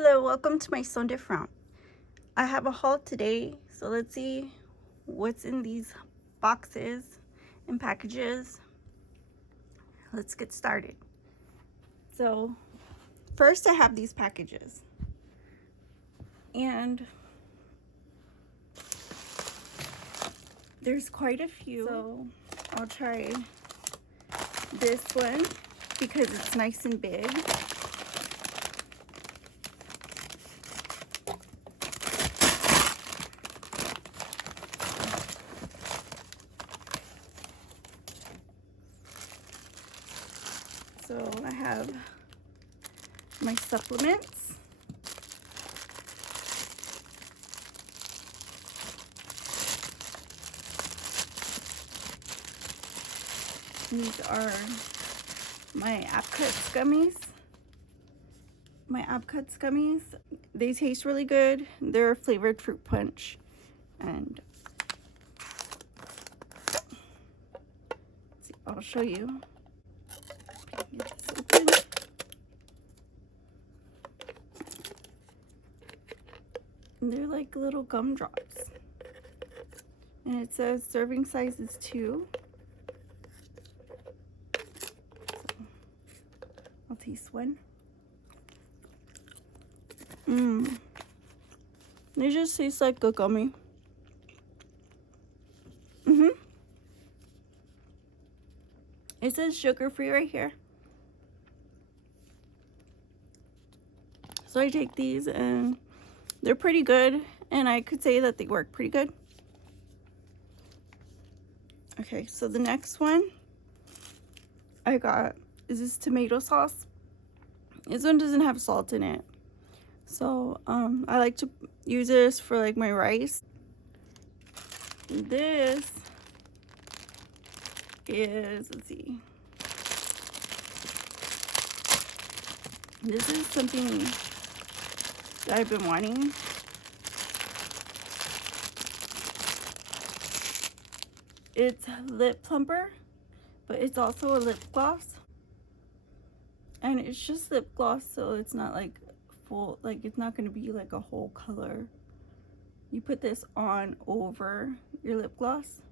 Hello, welcome to my Son Different. I have a haul today, so let's see what's in these boxes and packages. Let's get started. So first I have these packages, and there's quite a few, so I'll try this one because it's nice and big. So I have my supplements. These are my Cuts gummies. They taste really good. They're flavored fruit punch. And see, I'll show you. And they're like little gumdrops. And it says serving size is 2. I'll taste one. They just taste like a gummy. It says sugar-free right here. So I take these and they're pretty good, and I could say that they work pretty good. Okay, so the next one I got is this tomato sauce. This one doesn't have salt in it, so I like to use this for like my rice. This is, let's see, this is something that I've been wanting. It's lip plumper, but it's also a lip gloss, and it's just lip gloss, so it's not like full, like it's not going to be like a whole color. You put this on over your lip gloss,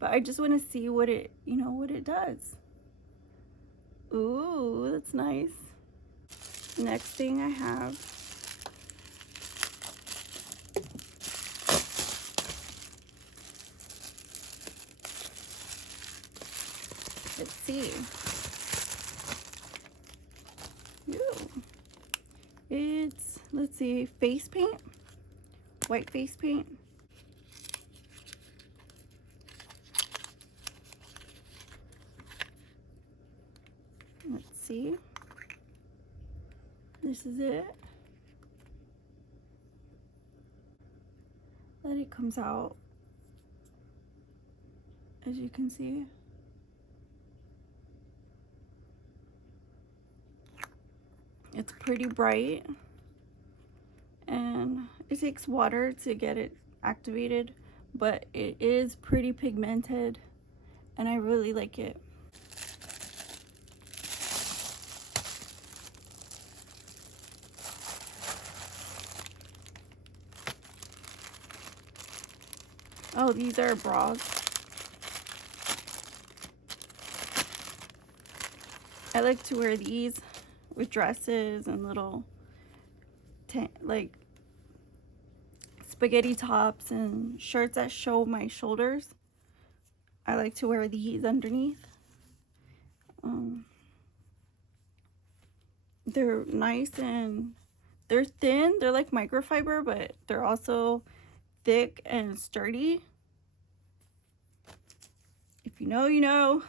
but I just want to see what it, what it does. Ooh, that's nice. Next thing I have, let's see. Ooh. It's, let's see, face paint, white face paint. Let's see. This is it. Then it comes out, as you can see. It's pretty bright, and it takes water to get it activated, but it is pretty pigmented, and I really like it. Oh, these are bras. I like to wear these with dresses and little like spaghetti tops and shirts that show my shoulders. I like to wear these underneath. They're nice, and they're thin. They're like microfiber, but they're also thick and sturdy. If you know, you know.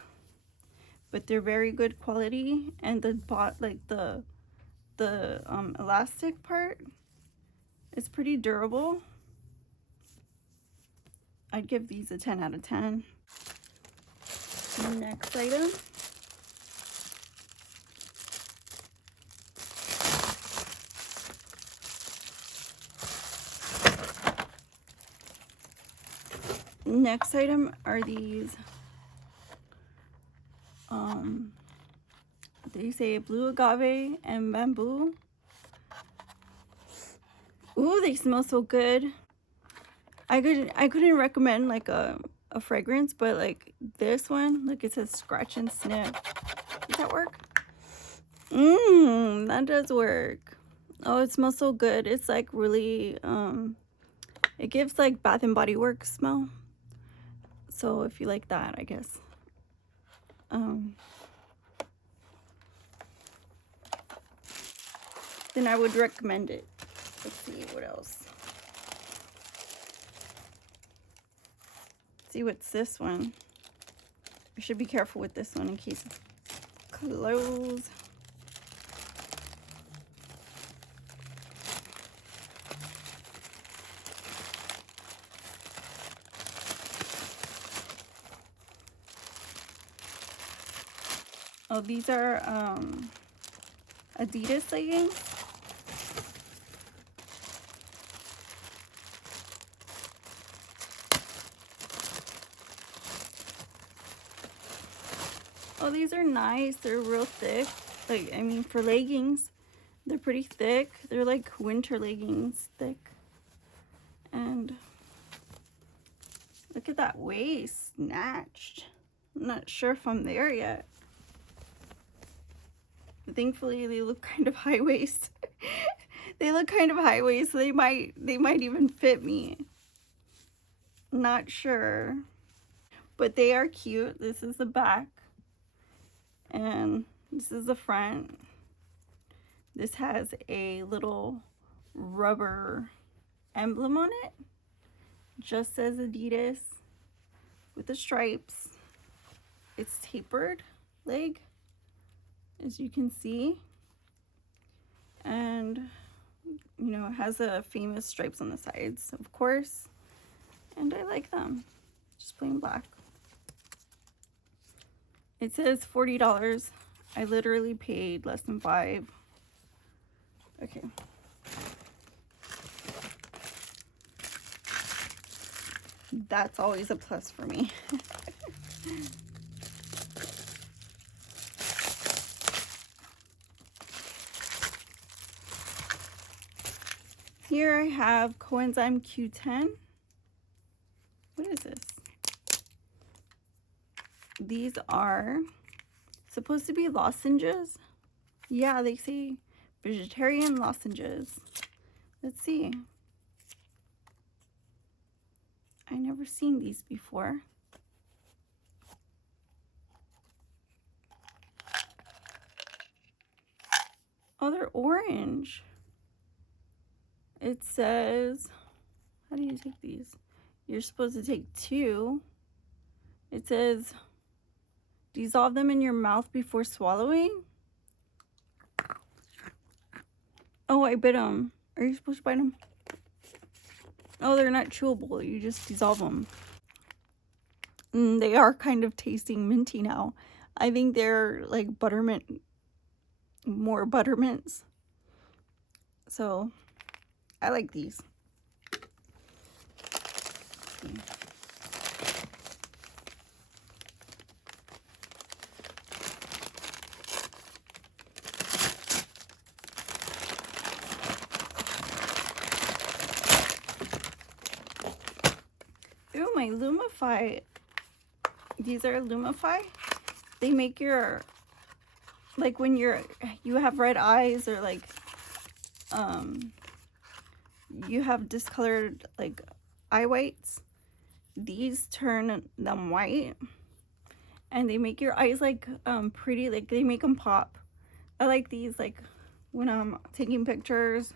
But they're very good quality, and the elastic part is pretty durable. I'd give these a 10 out of 10. Next item. Next item are these they say blue agave and bamboo Ooh, they smell so good. I couldn't recommend like a fragrance, but like this one, look, it says scratch and sniff. Does that work? That does work. Oh, it smells so good. It's like really it gives like Bath and Body Works smell. So if you like that, I guess. Then I would recommend it. Let's see what else. Let's see what's this one. I should be careful with this one in case of clothes. Oh, these are Adidas leggings. Oh, these are nice. They're real thick. Like, I mean, for leggings, they're pretty thick. They're like winter leggings, thick. And look at that waist, snatched. I'm not sure if I'm there yet. Thankfully, they look kind of high waist. They look kind of high waist, so they might even fit me. Not sure. But they are cute. This is the back. And this is the front. This has a little rubber emblem on it. Just says Adidas with the stripes. It's tapered leg, as you can see. And, you know, it has the famous stripes on the sides, of course. And I like them. Just plain black. It says $40. I literally paid less than $5. Okay. That's always a plus for me. Here I have coenzyme Q10. What is this? These are supposed to be lozenges. Yeah, they say vegetarian lozenges. Let's see. I never seen these before. Oh, they're orange. It says, how do you take these? You're supposed to take 2. It says, dissolve them in your mouth before swallowing. Oh, I bit them. Are you supposed to bite them? Oh, they're not chewable. You just dissolve them. They are kind of tasting minty now. I think they're like buttermint, more buttermints. So, I like these. Ooh, my Lumify. These are Lumify. They make your, like when you have red eyes, or like you have discolored like eye whites. These turn them white, and they make your eyes like pretty, like they make them pop. I like these like when I'm taking pictures.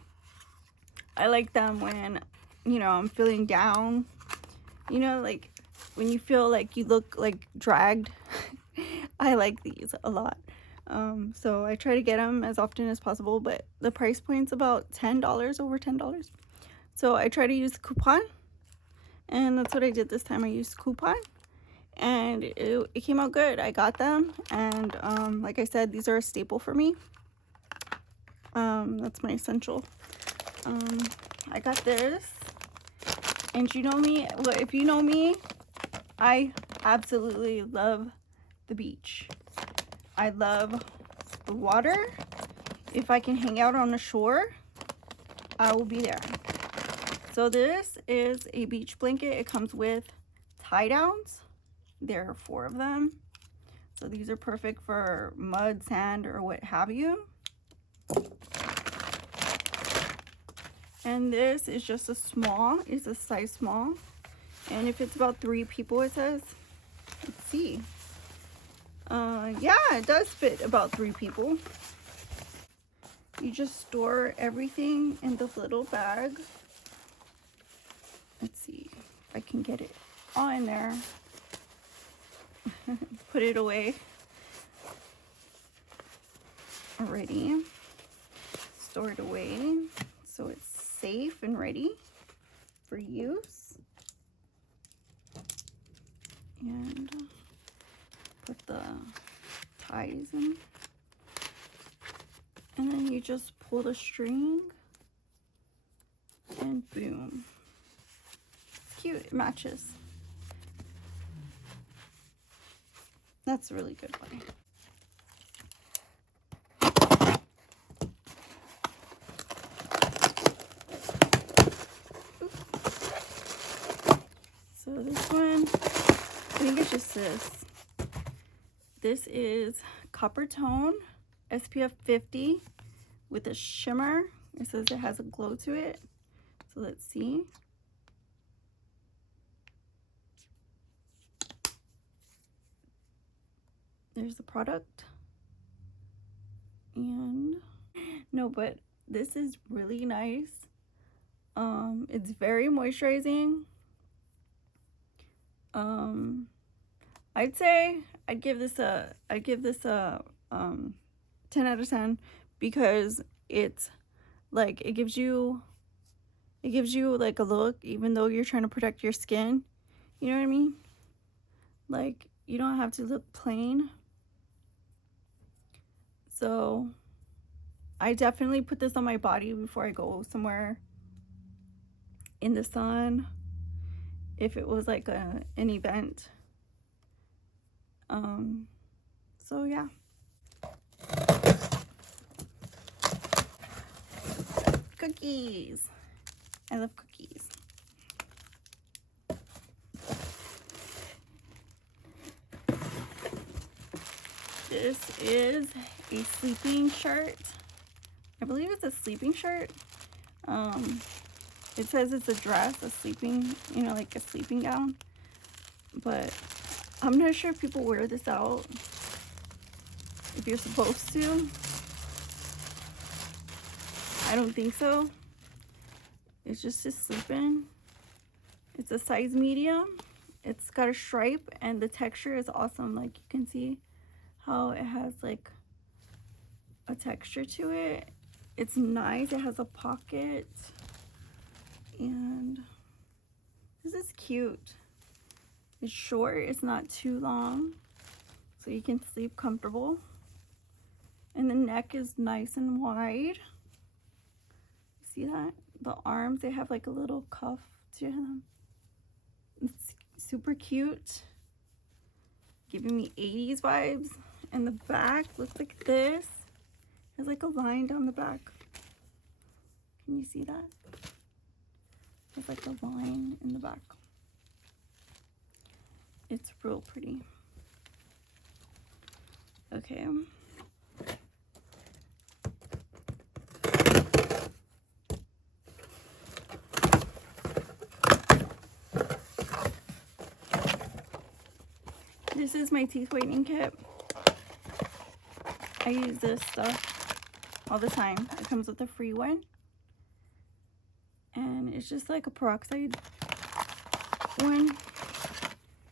I like them when, you know, I'm feeling down. You know, like when you feel like you look like dragged. I like these a lot. So I try to get them as often as possible, but the price point's about $10, over $10. So I try to use the coupon, and that's what I did this time. I used coupon, and it came out good. I got them, and like I said, these are a staple for me. That's my essential. I got this, and you know me, well, if you know me, I absolutely love the beach. I love the water. If I can hang out on the shore, I will be there. So this is a beach blanket. It comes with tie downs. There are 4 of them. So these are perfect for mud, sand, or what have you. And this is just a small, it's a size small. And if it's about 3 people, it says, let's see. Yeah, it does fit about 3 people. You just store everything in the little bag. Let's see if I can get it all in there. Put it away. Already. Store it away so it's safe and ready for use. And put the ties in. And then you just pull the string and boom. It's cute, it matches. That's a really good one. So this one, I think it's just this. This is Copper Tone SPF 50 with a shimmer. It says it has a glow to it. So let's see. There's the product. And no, but this is really nice. It's very moisturizing. I'd say I'd give this a 10 out of 10 because it's like it gives you like a look, even though you're trying to protect your skin. You know what I mean? Like, you don't have to look plain. So I definitely put this on my body before I go somewhere in the sun, if it was like an event. So yeah. Cookies. I love cookies. This is a sleeping shirt. I believe it's a sleeping shirt. It says it's a dress, a sleeping, you know, like a sleeping gown. But I'm not sure if people wear this out, if you're supposed to. I don't think so. It's just to sleep in. It's a size medium. It's got a stripe and the texture is awesome. Like, you can see how it has like a texture to it. It's nice. It has a pocket. And this is cute. It's short. It's not too long. So you can sleep comfortable. And the neck is nice and wide. See that? The arms, they have like a little cuff to them. It's super cute. Giving me 80s vibes. And the back looks like this. There's like a line down the back. Can you see that? There's like a line in the back. It's real pretty. Okay. This is my teeth whitening kit. I use this stuff all the time. It comes with a free one. And it's just like a peroxide one.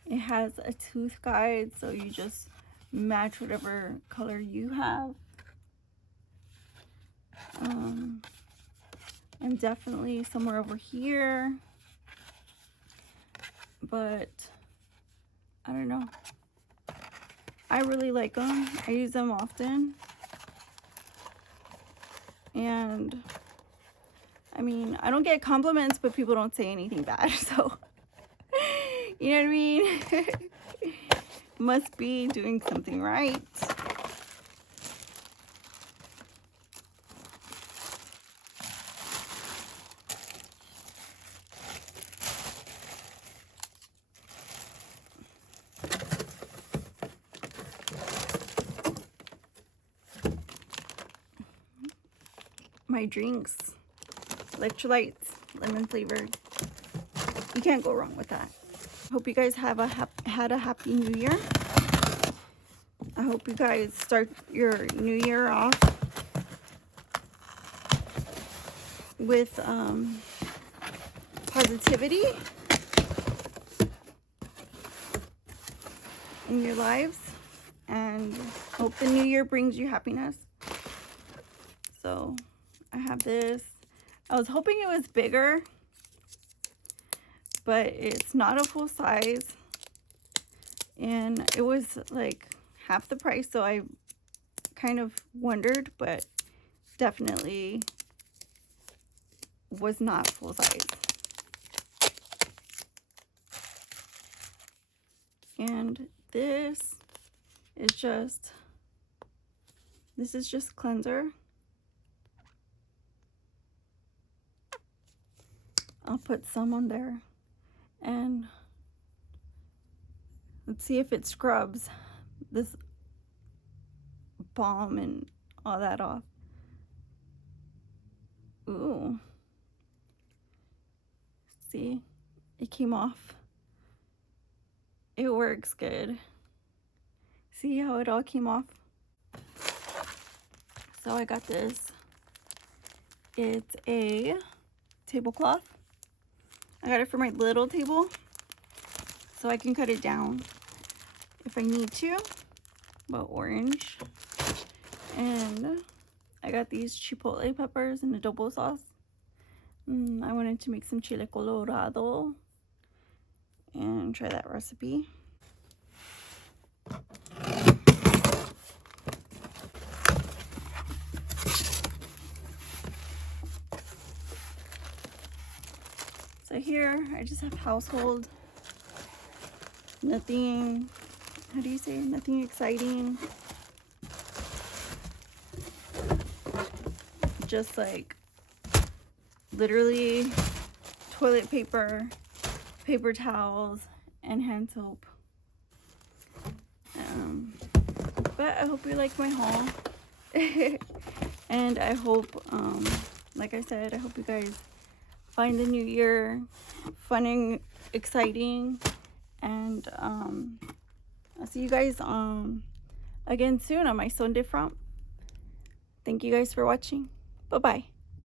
It has a tooth guide, so you just match whatever color you have. I'm definitely somewhere over here, but I don't know. I really like them. I use them often. And I mean, I don't get compliments, but people don't say anything bad, so you know what I mean? Must be doing something right. my drinks. Electrolytes, lemon flavored. You can't go wrong with that. Hope you guys have had a happy new year. I hope you guys start your new year off with positivity in your lives, and hope the new year brings you happiness. So I have this. I was hoping it was bigger, but it's not a full size, and it was like half the price, so I kind of wondered, but definitely was not full size. And this is just cleanser. I'll put some on there, and let's see if it scrubs this balm and all that off. Ooh. See, it came off. It works good. See how it all came off? So I got this. It's a tablecloth. I got it for my little table, so I can cut it down if I need to. But orange. And I got these chipotle peppers and adobo sauce. I wanted to make some chile colorado and try that recipe. So here I just have household. Nothing, how do you say, nothing exciting. Just like literally toilet paper, paper towels, and hand soap. But I hope you like my haul. And I hope, like I said, I hope you guys find the new year fun and exciting. And I'll see you guys again soon on my Sunday front. Thank you guys for watching. Bye-bye.